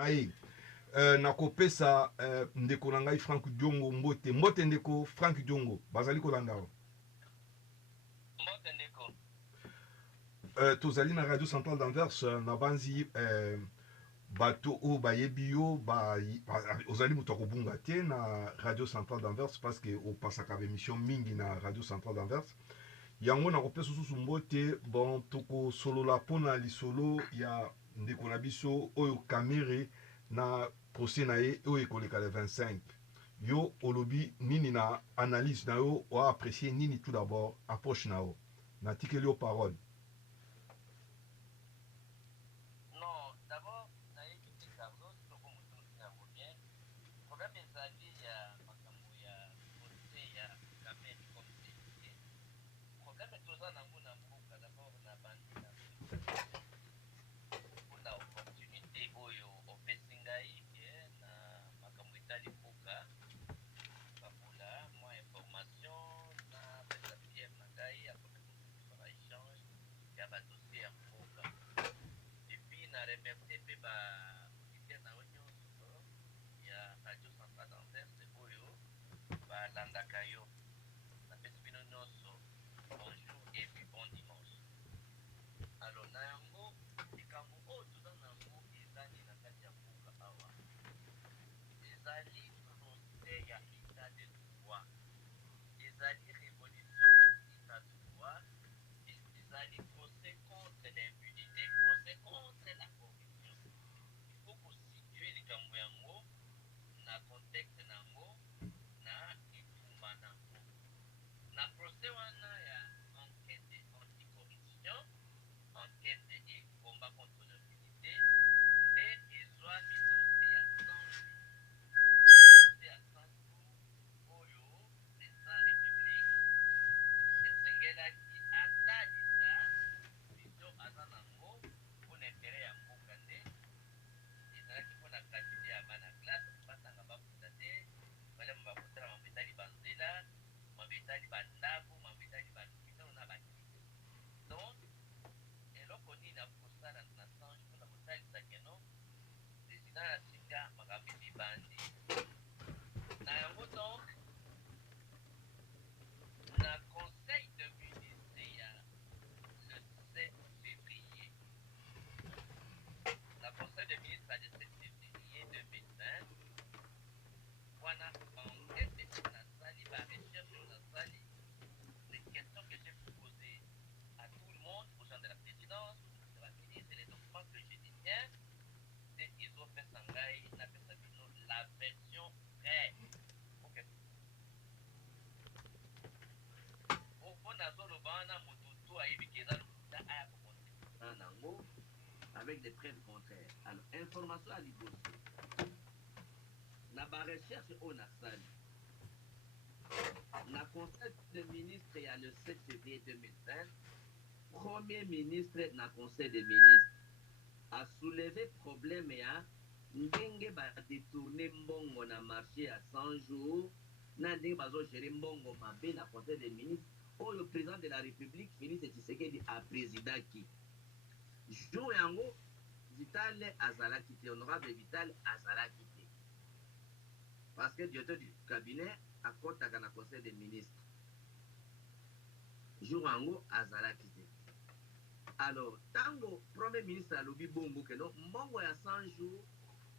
Aïe. Nakopesa ndeko na ngai Frank Diongo mbote mbote ndeko Frank Diongo bazali kolanda mbote ndeko tozali na radio centrale d'Anvers na banzi bato oyo bayebi yo ozali moto akobunga te na radio centrale d'Anvers parce que opasaka baémission mingi na radio centrale d'Anvers yango nakopesa susu mbote bon tokosolola mpona lisolo ya ndeko na biso oyo kamere na procès na ye oyo ekoleka le 25 yo olobi nini na analyse na yo oapprécie nini tout d'abord approche na yo natikeli yo parole. non d'abord nayebi te Carlos toko motunzi yango bien problème ezali ya makambo ya procès ya kamere comme député problème toza nango na mboka d'abord na bandi na mpona opportunité oyo opesi ngai na makambo etali mboka babola mwa information na pesa pm na ngai apres na échange ya badossier ya mboka epuis na remercie mpe baauditeur na yo nyonso ya radio centrale d'Anvers oyo balandaka yo napesi bino nyonso bonjour et puis bon dimanche. Alors na yango likambo oyo toza nango ezali na kati ya mboka awa ezali procès ya état de droit ezali révolution ya état de droit ezali procès contre l'impunité procès contre la corruption il faut kositue likambo yango na contexte nango na etumba nango na procès wana ya enquête anticorruption enquête et combat contre l'impunité nde ezwami dossier ya 100 jours dossier ya 100 jours oyo président république esengelaki atalisa vision aza nango mpona intere ya mboka nde ezalaki mpona gratuité ya bana classe batanga bafuta te balema bafutala mambo etali banzela mambo etali bandako mambo etali bahopitalo na baklinika donc eloko nini akosala na 100 jours mpona kotalisa keno président atinga makambo ebibandi na yango donc na conseil de ministre ya le 7 février na conseil de ministre ya le 7 février 2020 wana enquête nasali barecherche oyo nasali les questions que j'ai posées à tout le monde aux gens de la présidence de la ministre les documents que je détiens nde ezopesa ngai napesa bino la version vraie mpo nazoloba wana moto to ayebi ke eza lokuta aya kokontrena nango avec des preuves contraires alors information ya liboso na barecherche oyo nasali na conseil de ministre ya le 7 février 2020 premier ministre na conseil de ministre asoulevé problème ya ndenge badetourne mbongo na marché ya 100 jours na ndenge bazogere mbongo mabe na conseil de ministre oyo président de la république Félix Tshisekedi aprésidaki jour yango Vital azalaki te honorable Vital azalaki te parce que directeur du cabinet akotaka na conseil des ministres jour yango azalaki te alors ntango premier ministre alobi bongo keno mbongo ya 100 jours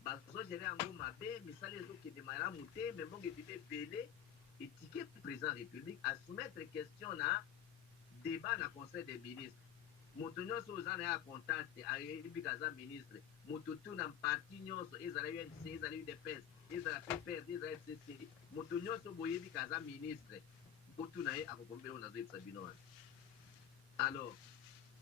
bazogere yango mabe misala ezokende malamu te me mbongo ebimi ebele etike président république asoumettre question na débat na conseil des ministres moto nyonso oza na ye akontante ayebi kaza ministre moto tu na parti nyonso ezala UNC ezala UDPS ezala PPRD ezala FCC moto nyonso boyebi kaza ministre botu na ye akokombela oyo nazoyebisa bino wana alors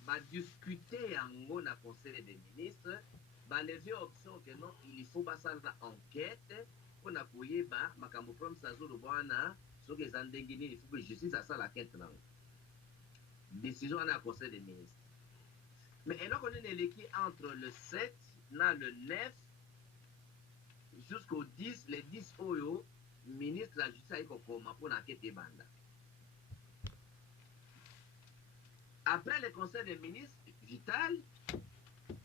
badiscute yango na conseil des ministres baleve option ke non il faut basala enquête mpona koyeba makambo promise azoloba wana soki eza ndenge nini il faut que justice asala enquête nango décision wana ya conseil des ministres mais eloko nini eleki entre le 7 na le 9 jusqu'au 10 le 10 oyo ministre de la justice ayi kokoma mpona enquête ebanda après le conseil des ministres Vital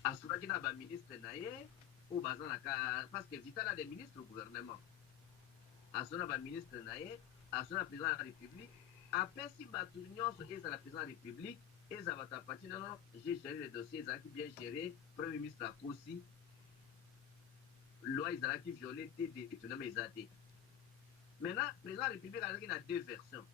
asolaki na baministre na ye au bazanaka parce que Vital a des ministres au gouvernement. À son ministre naé, à son président de la République, après si Batunion est à la président de la République, et ça va t'appartenir, non, j'ai géré les dossiers, ils ont bien géré, Premier ministre a aussi, loi, ils ont violé, détourné mes athées. Maintenant, le président de la République a deux versions.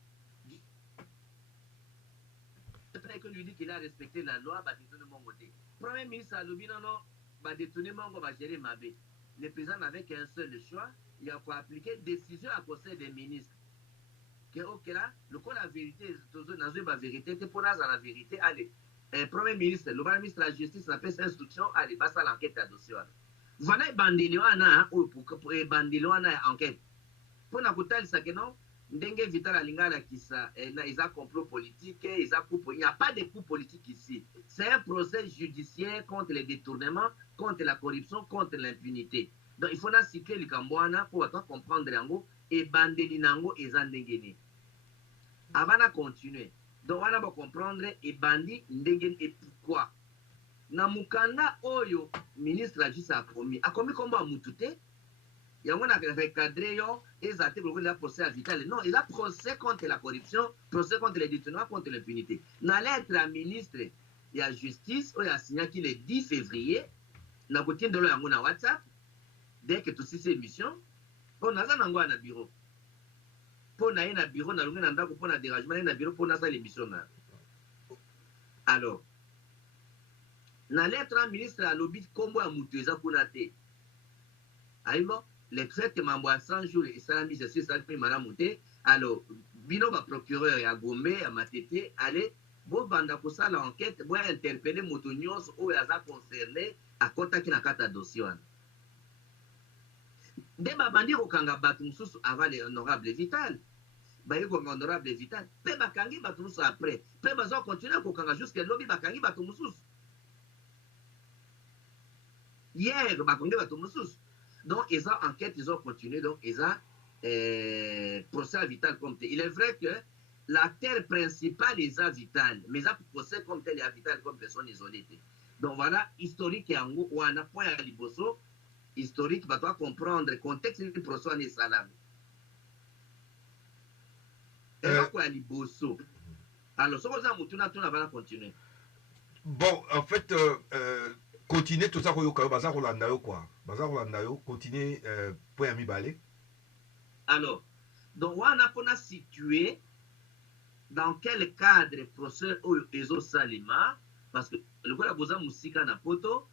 Que lui dit qu'il a respecté la loi, va détourner mon côté. Premier ministre a dit non, va détourner mon côté, va gérer ma vie. Le président n'avait qu'un seul choix, il a quoi appliquer décision à conseil des ministres. Que ok là, le coup la vérité, dans la vérité, tu pour la vérité, allez. Premier ministre, le premier ministre de la justice a fait sa instruction, allez, passe à l'enquête à dossier. Voilà, bandiliwana, ou pour bandiliwana enquête. Pour na kutal ça que non, ndenge Vital Alingala qui ça, ils ont complot politique, ils ont coup, il n'y a pas de coup politique ici. C'est un procès judiciaire contre les détournements, contre la corruption, contre l'impunité. Donc il faut na citer le Cambouana pour comprendre yango et bandeli nango et zandengene. Avant de continuer, donc on va comprendre et bandi ndengene et pourquoi. Na mukanda oyo ministre la justice a commis combat à Mutute. Il y a un recadré, ils ont un procès à Vital. Non, il a procès contre la corruption, procès contre les détournements, contre l'impunité. Dans lettre à ministre de la justice, il a signé le 10 février, dans le de l'eau WhatsApp, dès que tout ces émissions, on a un bureau. Pour un bureau, on a un dérangement, un bureau pour l'émission. Alors, dans lettre à ministre à l'obit, comment à Moutouza Kounate. Aïmo, les traitements à 100 jours, et ça a mis sur ça, puis madame Mouté. Alors, Bino va procureur à Gombe, à Matete, allez, bon, banda pour ça l'enquête, bon, interpeller Moutonios ou à concerné à contacter la carte dossier. Dès ma bandit au Kanga Batumsus avant l'honorable Vital, bah, honorable Vital, pe Bakangi Batumsus après, pe Bazo continue au Kanga jusqu'à lobby Bakangi Batumsus. Hier, Bakangi Batumsus. Donc, ils ont enquête, ils ont continué, donc ils ont procès à Vital comme tel. Il est vrai que la terre principale est à Vital, mais ça procès comme tel est à Vital comme personne isolée. Donc voilà, historique et en gros, on a point à Liboso, historique, va toi comprendre le contexte du procès en Salam. Et donc, à Liboso. Alors, ce qu'on a, va continuer. Bon, en fait, continuer tout ça, Bazar Rolandayo, quoi. Bazar Rolandayo, continuer pour Ami Balé. Alors, donc, on a situé dans quel cadre le procès Ezo Salima, parce que le gars a besoin de musique na poto,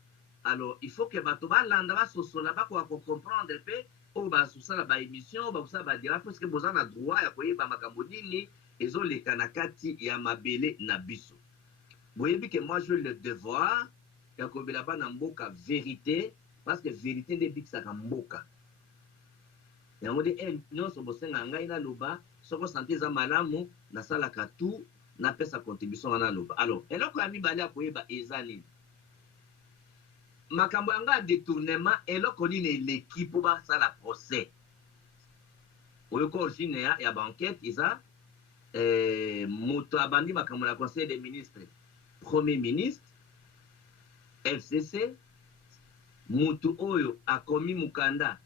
alors il faut que Batoba Landava soit là-bas pour comprendre un peu, ou bah sous ça la émission, bah ça va dire parce que besoin na droit ya koyeba makambo nini Ezo le kanakati ya mabele na biso. Vous voyez que moi je le devoir ya kobela ba na mboka vérité, parce que vérité de bik sa mboka. Yango de nyonso bosenga ngai na loba soko santé za malamu na sala katu na pesa contribution na loba. Alors eloko ya mibale ya koyeba eza nini makambo yanga détournement eloko nini l'équipe ba sala procès oyo ko origine ya banquette eza moto abandi makambo na conseil des ministres premier ministre FCC moto oyo akomi mukanda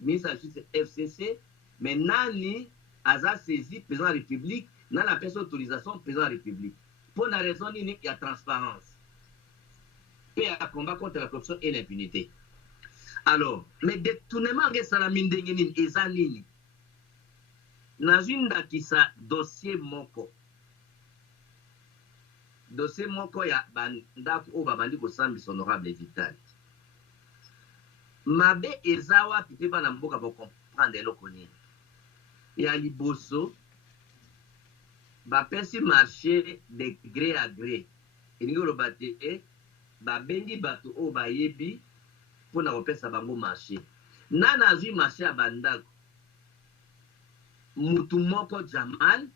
ministre de la justice FCC, mais nani a saisi président de la République, n'a la personne autorisation président de la République. Pour la raison il y a transparence. Et il y a combat contre la corruption et l'impunité. Alors, mais détournement de Salamine Dengenin et Zanini, dans une dakisa dossier moko. Dossier moko ya banda ou babandi ko sambi honorable Vital. Mabe ezawa pipe bana mboka pour comprendre eloko nini. Ya liboso bapesi marché de gré à gré. Elingi oloba te babendi bato oyo bayebi mpona kopesa bango marché. Nana azwi marché ya bandako. Mutu moko Jamal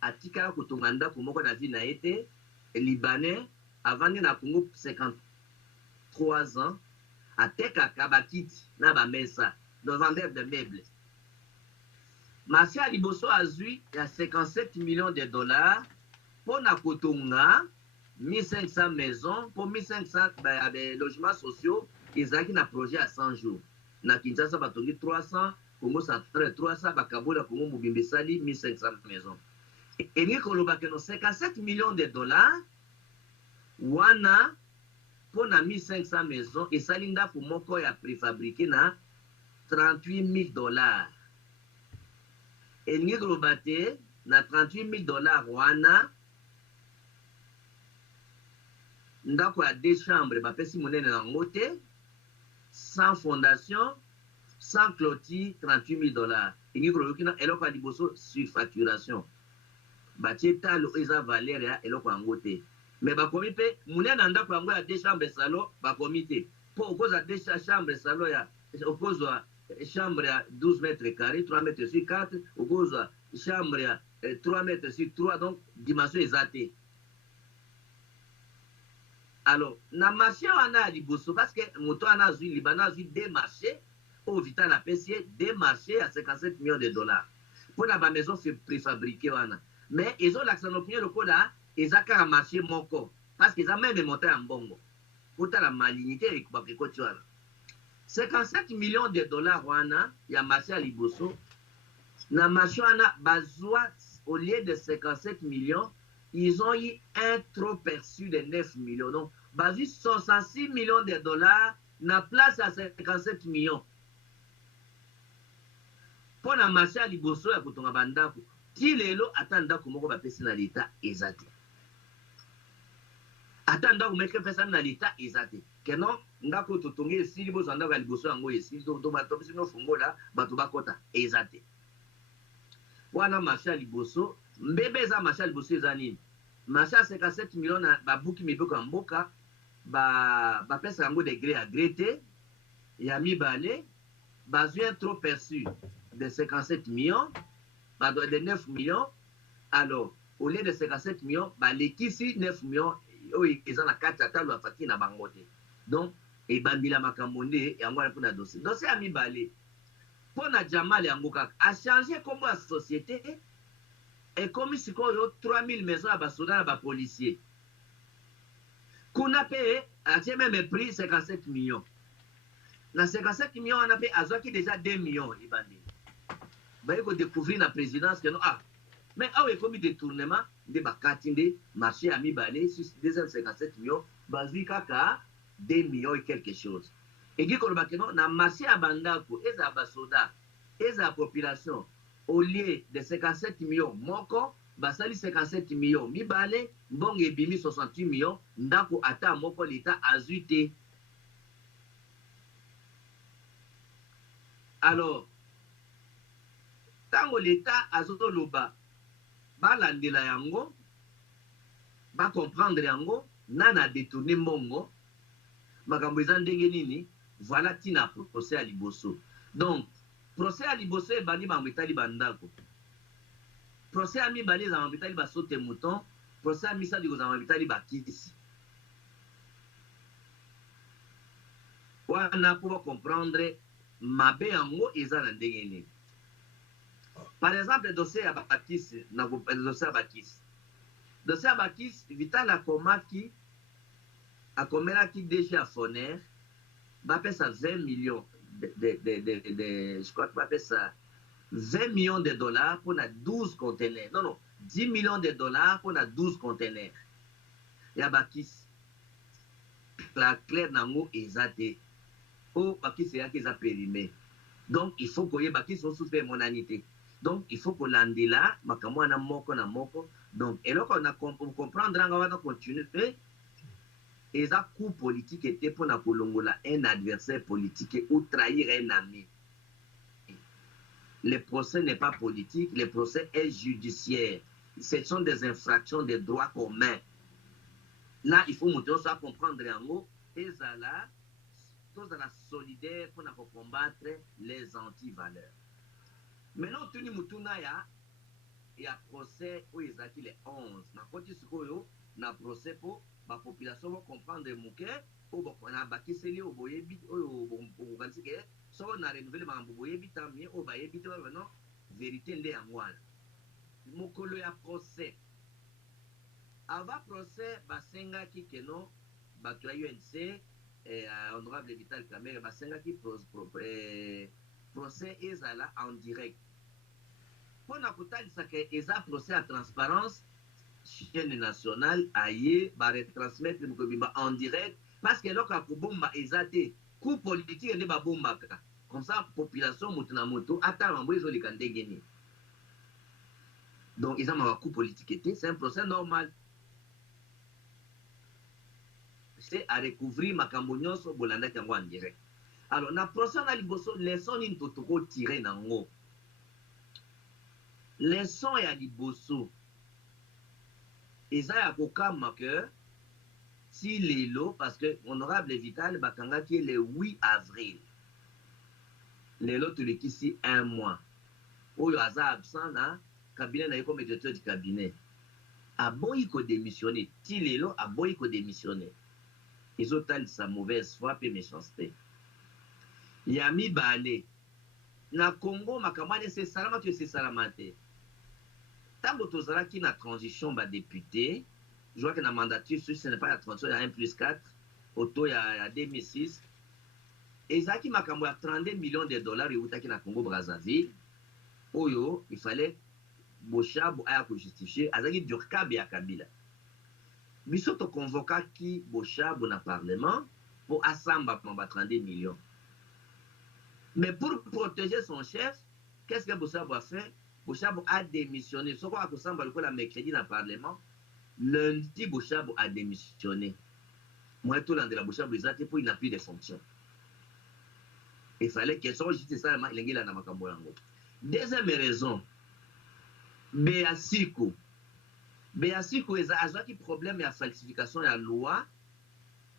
atikala kotonga ndako moko na vie na ye te libanais avandi na Congo 53 ans. Atekaka bakiti na bamesa dans vendeur de meubles. Marché à liboso azui il y a 57 millions de dollars pour na kotonga 1500 maisons pour 1500 logements sociaux ezalaki na projet à 100 jours na Kinshasa batongi 300, Congo central 300, bakabola Congo mobimba esali 1500 maisons. Elingi koloba ke no 57 millions de dollars wana mpo na 1500 maisons esali ndako moko ya préfabriqué na 38 000 dollars. Elingi koloba te na 38 000 dollars wana ndako ya 2 chambres bapesi monene nango te, sans fondation, sans clôture, 38 000 dollars. Elingi koloba kina eloko ya liboso surfacturation. Batie talo eza valeur ya eloko yango te. Mais bakomi mpe monene na ndako yango ya 2 chambres salon bakomi te. Po okozwa 2 chambres salon ya okozwa chambre ya 12 mètres carrés, 3 mètres sur 4, okozwa chambre ya 3 mètres sur 3, donc dimension eza te. Alors, na marché wana ya liboso, parce que moto wana azwi libana azwi 2 marchés, au vital apesi 2 marchés à 57 millions de dollars. Pour la maison préfabriquée wana. Mais ils ont l'accent au premier lokola, ils ont un marché moko. Parce qu'ils ont même monté en bongo. Pour la malignité et Kubakeko 57 millions de dollars wana, il y a marché à Liboso. Na marché wana, bazwa, au lieu de 57 millions, ils ont eu un trop perçu de 9 millions. Donc, bazwa 66 millions de dollars, na place à 57 millions. Pour la marché à Liboso, il y a Kutonga Bandako. Ti lelo ata ndako moko bapesi na leta eza te. Ata ndako meke pesa na leta eza te. Keno ndako totongi esili bozwa ndako ya liboso yango esili to bato bisi no fungola bato bakota eza te. Wana marché ya liboso, mbebe eza marché ya liboso eza nini? Marché ya 57 millions na babuki mibeko ya mboka bapesa yango de gré à gré te ya mibale bazwi un trop perçu de 57 millions de 9 millions, alors au lieu de 57 millions, l'équipe 9 millions, ils ont la 4 à table à Fati na bangote. Donc, et bandila makamonde et en voilà pour la dossier. Dossier a mis balé. Pour na Jamal et Angoka a changé comme la société et comme si il y a 3000 maisons à Basoda à policiers. Qu'on a payé, a même pris 57 millions. Dans 57 millions, on a payé à qui déjà 2 millions. Il faut découvrir la présidence que non. Ah, mais ah oui, comme détournement, de bakatinde, marché à mi-balé, sur 257 millions, bazui kaka, 2 millions et quelque chose. Et dit qu'on va que non, na marché à Bandako, et à Basoda, et à population, au lieu de 57 millions, moko, basali 57 millions, mi-balé, bon et bimi 68 millions, ndako ata moko l'État azuité. Alors, tango l'État azoloba, balandela yango, ba comprendre yango, nana détourné mongo, makambo eza ndenge nini, voilà tina procès à liboso. Donc, procès à liboso ebandi mambo etali bandako. Procès à mibale eza mambo etali basote mouton, procès à misadi kozala mambo etali bakisi. Wana po ba comprendre mabe yango eza na ndenge nini. Par exemple, dossier à Bakis, dossier à Bakis. Dossier à Bakis, Vital Akomaki, Akomelaki déjà à Foner, va payer ça 20 millions je crois que va payer ça 20 millions de dollars pour 12 conteneurs. Non, non, 10 millions de dollars pour 12 conteneurs. Et à Bakis, la claire nango ezate. Oh, Bakis c'est qu'ils a périmé. Donc, il faut que Bakis soit sous monanité. Donc, il faut qu'on l'ande là, makamwa na moko na moko. Donc, et là, on a comprendre, on va continuer. Et ça, coup politique était pour na kolongola un adversaire politique ou trahir un ami. Le procès n'est pas politique, le procès est judiciaire. Ce sont des infractions de droit commun. Là, il faut monter à comprendre en mot. Et ça là, tous la solidaire pour combattre les anti-valeurs. Maintenant, tuni mutuna ya procès où ils ont les 11. Na koti sikoyo na procès pour la population va comprendre muke ou na bakiseli o boyebi o bokanisi ke so na renouveler ma boyebi tamie o bayebi te vraiment vérité nde yango. Mokolo ya procès. Avant procès basenga ki keno bato ya UNC honorable Vital Kamerhe basengaki procès ezala en direct mpona kotalisaka eza procès ya transparence chaîne nationale aye baretransmettre mokobimba en direct parce que eloko ya kobomba eza te coup politique nde babombaka comme ça population moto na moto ata mambo ezoleka ndenge nini donc eza maka coup politique te c'est un procès normal c'est à recouvrir makambo nyonso bolandaki yango en direct alors na procès na liboso leson nini tokotire nango leson ya liboso eza ya kokama que si lelo parce que honorable Vital bakangaki le 8 avril lelo tolekisi un mois oyo aza absent na cabinet na ye comme directeur du cabinet aboyi kodémissionner ti lelo aboyi kodémissionner ezotalisa mauvaise foi mpe méchanceté ya mibale na Congo makambo wana esesalama to esesalama te ntango tozalaki na transition badéputé je vois que na mandature ce n'est pas la transition ya 1+4 auto ya 2006 ezalaki makambo ya 32 millions de dollars eutaki na Congo Brazzaville oyo il fallait Boshabo aya kojustifier azalaki durkabe ya Kabila biso toconvokaki Boshabo na parlement pour asamba ba 32 millions mais pour protéger son chef qu'est-ce que Boshabo a fait? Boshabo a démissionné soko akosamba lokola mercredi na parlement lundi Boshabo a démissionné moi tolandela Boshabo ezate pour il n'a plus de fonction il fallait que son justice seulement il ngila na makambo yango deuxième raison Beasiko azwaki problème ya falsification ya loi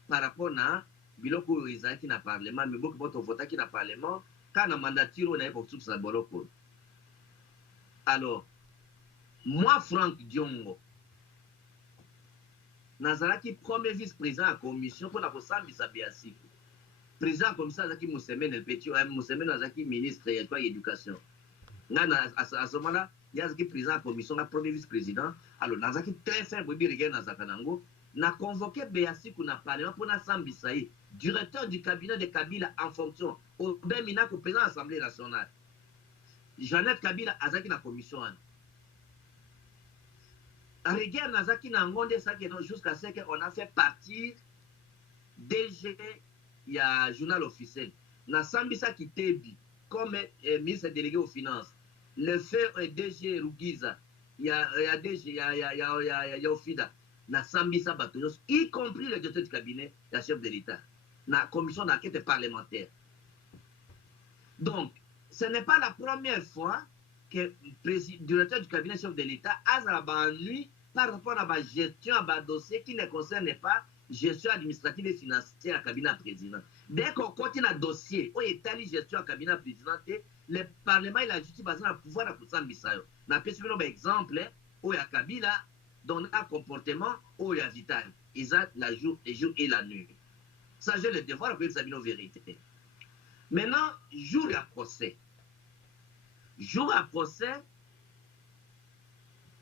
par rapport na biloko oyo ezalaki na parlement mais boki boto votaki na parlement kana mandature na ye kosusa boloko alors moi Franck Diongo nazalaki premier vice-président ya commission mpona kosambisa Beasiko président ya commission azalaki Musemene Petit Musemene azalaki ministre ya éducation nga à ce moment-là il y a qui président la commission la premier vice-président alors nazaki très simple bi rigé nazaka nango na convoqué Beasiko na parlement pour na sambisa ye directeur du cabinet de Kabila en fonction au Bemina ko président de l'Assemblée nationale Jeannette Kabila azaki na commission wana rigé nazaki na ngonde ça que jusqu'à ce qu'on a fait partir DG il y a journal officiel na sambisa Kitebi comme ministre délégué aux finances le fait DG Rugiza il y a DG il y a Ofida na sambisa bato y compris le directeur du cabinet la chef de l'État na commission d'enquête parlementaire donc ce n'est pas la première fois que le directeur du cabinet chef de l'État a lui par rapport à la gestion à dossier qui ne concerne pas gestion administrative et financière à cabinet président dès qu'on continue un dossier où est la gestion à cabinet président le parlement et la justice basent sur le pouvoir de kusambisa yo na pesi bino ba exemple où ya Kabila dans un comportement où ya Vital ils ont la jour et la nuit ça j'ai le devoir de dire la vérité maintenant jour à procès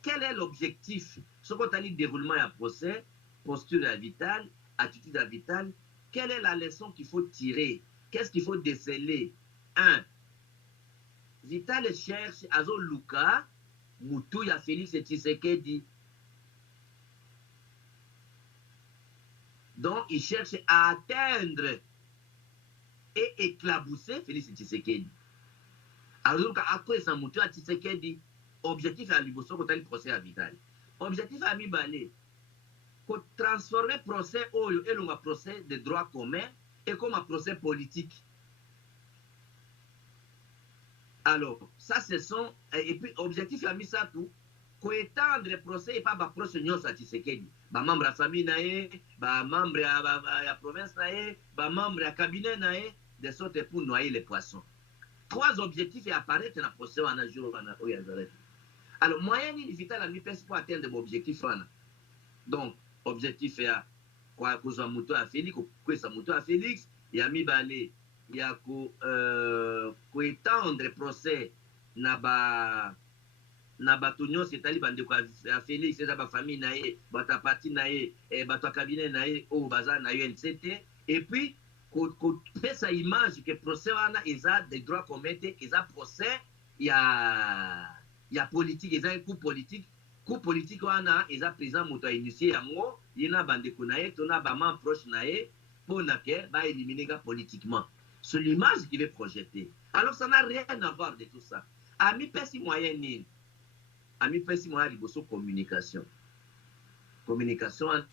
quel est l'objectif ce qu'on a dit déroulement à procès posture à Vital attitude à Vital quelle est la leçon qu'il faut tirer qu'est-ce qu'il faut déceler un Vital cherche Azo Luka, Moutou ya Félix Tshisekedi. Donc, il cherche à atteindre et éclabousser Félix Tshisekedi. Azo Luka, après ça, Moutou ya Tshisekedi, objectif à l'Iboso, quand il procès à Vital. Objectif à Mibale, pour transformer le procès Oyo et le procès de droit commun et comme un procès politique. Alors, ça, ce sont. Et puis, objectif, il a mis ça tout. Pour étendre le procès et pas le procès de Tshisekedi. Les membres de la famille, les membres de la province, les membres du cabinet, de sorte pour noyer les poissons. Trois objectifs apparaissent dans le procès en un jour. Alors, moyen Vital a mis pour atteindre l'objectif. Donc, objectif est quoi que soit Moutou à Félix, quoi que soit Moutou à Félix, il a mis balé. Il y a étendre le procès na bato nyonso etali bandeko ya Félix eza bafamille na ye bato ya parti na ye bato ya cabinet na ye oyo baza na UNCT Et puis, qu'on fait sa image que procès wana eza des droits commettés, eza procès, il y a politique, eza un coup politique. Coup politique wana eza président moto a initié yango, yena bandeko na ye, tona bama proche na ye, pour que ba éliminer politiquement. C'est l'image qu'il est projeté. Alors ça n'a rien à voir de tout ça. Ami pesi moyen ni, ami pesi moyen liboso communication. Communication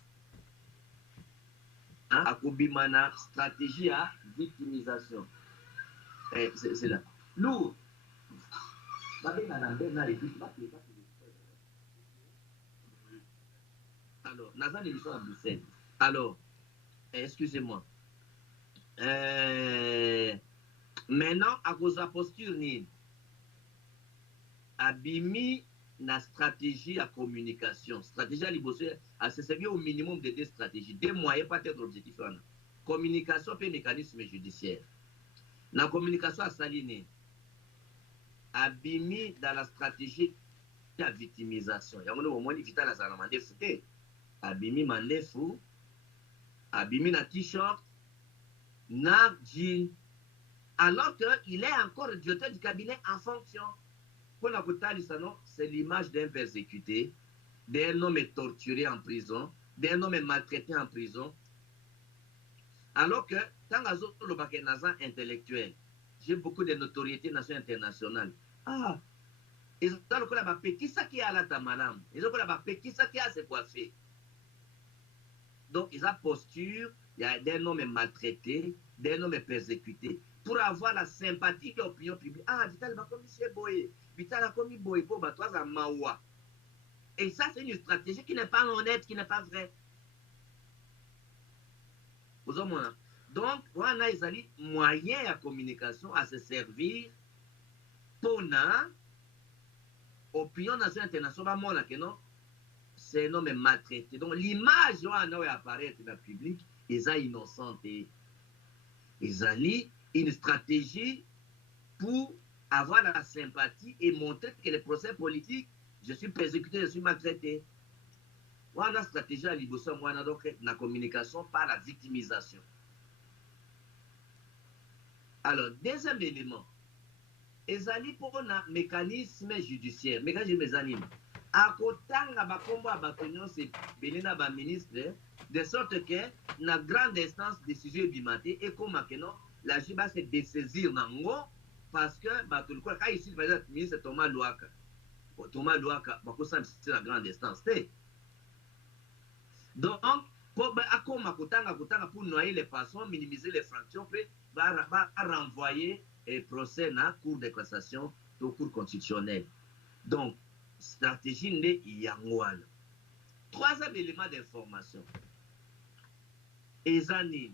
akobimana stratégie à victimisation. C'est là. Nous, alors, Nazan émission à Bruxelles. Alors, excusez-moi. Maintenant, à cause de la posture, ni abimi na stratégie à communication. Stratégie à liboso, à se servir au minimum de 2 stratégies. 2 moyens, pas être objectif. Communication et mécanisme judiciaire. La communication à Saline, abimi dans la stratégie de victimisation. Il y a au moins vital à Zana Mandefu. Abimi Mandefu, abimi na t-shirt, na jean. Alors qu'il est encore le directeur du cabinet en fonction. Pour la c'est l'image d'un persécuté, d'un homme torturé en prison, d'un homme maltraité en prison. Alors que, tant que le Nazan intellectuel, j'ai beaucoup de notoriété nation internationale. Ah, ils ont le petit ça qui a la tamalam, ils ont le petit ça qui a se coiffer. Donc, ils ont posture, il y a des noms maltraités, des noms persécutés, pour avoir la sympathie de l'opinion publique. Ah, Vital va comme M. Boye, Vital a commis Boye, pour toi, ça mawa. Et ça, c'est une stratégie qui n'est pas honnête, qui n'est pas vraie. Vous avez donc, on a des moyens de communication à se servir pour l'opinion nationale internationale, c'est un homme maltraité. Donc, l'image qui apparaît dans le public est innocente. Ils ont une stratégie pour avoir la sympathie et montrer que les procès politiques, je suis persécuté, je suis maltraité. On a une stratégie à l'Ibosso, on a donc la communication par la victimisation. Alors, deuxième élément, ils ont pour un mécanisme judiciaire. Mécanisme des animes. À côté de ministre, de sorte que la grande instance de décision bimaté et comme la juge va se dessaisir parce que quand ici par exemple le ministre Thomas Louaka c'est la grande instance. Donc pour noyer les passants, minimiser les fractions, va renvoyer le procès dans la cour de cassation au cour constitutionnelle. Donc stratégie de Yangouane. Troisième élément d'information. Ezani.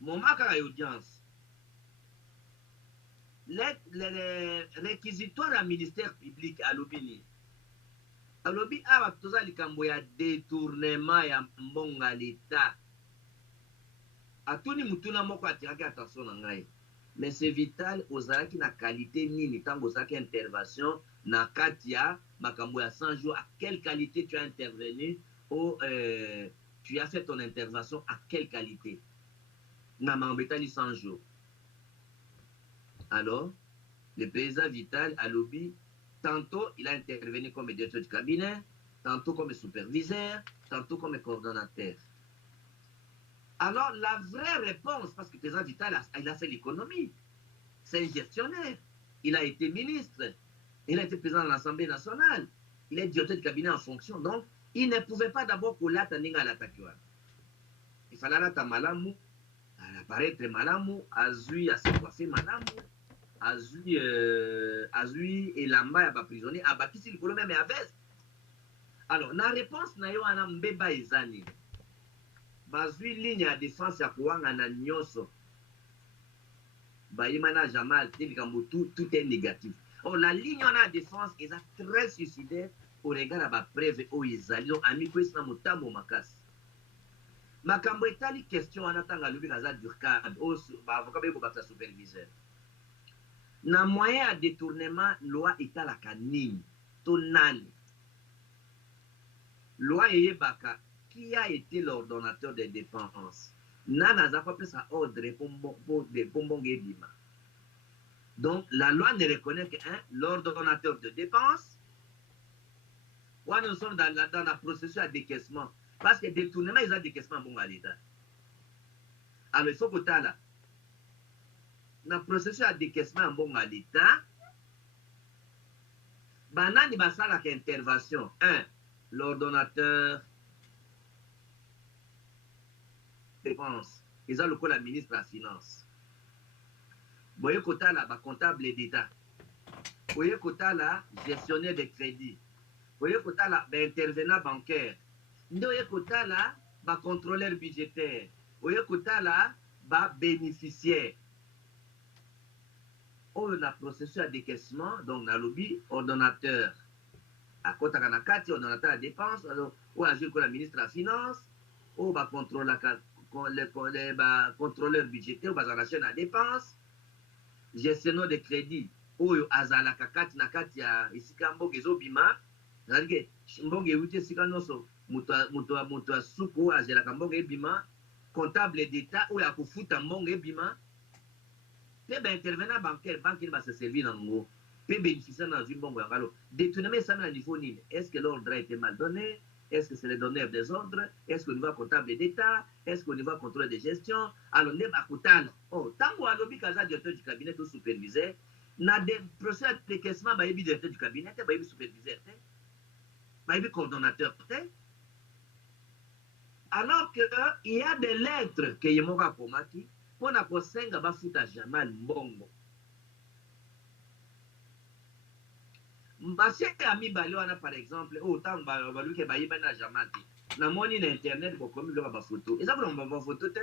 Mon marque à l'audience. Les réquisitoires du ministère public à l'Obini. À l'Obi, à Toza Likamboya détournement et mbonga l'État. À tout le monde, moko attiré attention n'angai. Mais c'est vital aux arrêts qui na qualité nini tant aux arrêts intervention na katia makamboya 100 jours. À quelle qualité tu as intervenu ou tu as fait ton intervention à quelle qualité? Na mambetali 100 jours. Alors, le président Vital à l'Obi, tantôt il a intervenu comme directeur du cabinet, tantôt comme superviseur, tantôt comme coordonnateur. Alors, la vraie réponse, parce que le président Vital, il a fait l'économie, c'est un gestionnaire, il a été ministre, il a été président de l'Assemblée nationale, il est directeur du cabinet en fonction, donc il ne pouvait pas d'abord coller à l'attaque. Il fallait la malamu, à apparaître malamu, à zui, à se coiffer malamu, azui et lamba ya prisonnier abakisi likolo même ya veste. Alors na réponse na yo ana mbeba ezani bazui ligne ya défense ya kuwanga na nyonso bayima na jamal likambo tout est négatif. Oh la ligne na défense est très suicidaire au regard à ba preuve o ezali donc ami ko na motambo makasi makambo etali question ana tanga lobi kaza durcade o ba avocat be ko bakta superviseur. Na moyen à détournement, loi est à la canine. Tonani. Loi Eyebaka, qui a été l'ordonnateur des dépenses? nana aza kopesa ordre pour mbongo ebima. Donc la loi ne reconnaît que l'ordonnateur de dépenses. Nous sommes dans la processus de décaissement. Parce que détournement, ils ont décaissement bon à l'État. Alors, il faut que là, dans le processus de décaissement bon à l'État, banani basala intervention. L'ordonnateur dépenses. Ils ont le coup la ministre de la Finance. Boye kota là, comptable d'État. Boye kota là, gestionnaire de crédit. Boye kota là, intervenant bancaire. Boye kota là, contrôleur budgétaire. Boye kota là, bénéficiaire. On a processus de décaissement, donc on a lobby, ordonnateur. À côté de la carte, ordonnateur à dépense, ou agir comme la ministre de la Finance, ou contrôleur budgétaire, ou la chaîne à dépense, gestionnaire de crédit, ou azala kakati na kati ya isika mboge zobima, c'est-à-dire que mboge euti esika noso, muto asuku azela mboge ebima, comptable d'État, ou ya kufuta mboge ebima, pe intervenant bancaire, banque va se servir dans le peut bénéficier dans une bonne alors détournement ça à niveau nil. Est-ce que l'ordre a été mal donné? Est-ce que c'est le donneur des ordres? Est-ce qu'au niveau comptable d'État? Est-ce qu'au niveau contrôle de gestion? Alors les bakoutala tant que lobby kaza directeur du cabinet ou superviseur na des procès de décaissement ba yebi directeur du cabinet ba yebi superviseur ba yebi coordonnateur alors que il y a des lettres que yemoka komaki pour na kosenga bafuta Jamal Mbongo. Mbasieke ya mibale wana par exemple autant baluke bayiba na Jamal te na moni na internet bokomi loba bafoto eza kuna bafoto te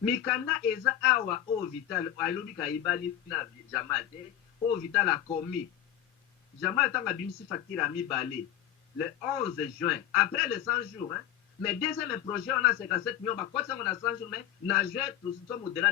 mikanda eza awa o vital alobi kayibali na Jamal te o vital a commis Jamal tanga bimisi facture à mibale le 11 juin après les 100 jours mais deuxième projet on a 57 millions bah quoi ça on a 100 jours mais na juin tout sommes au-delà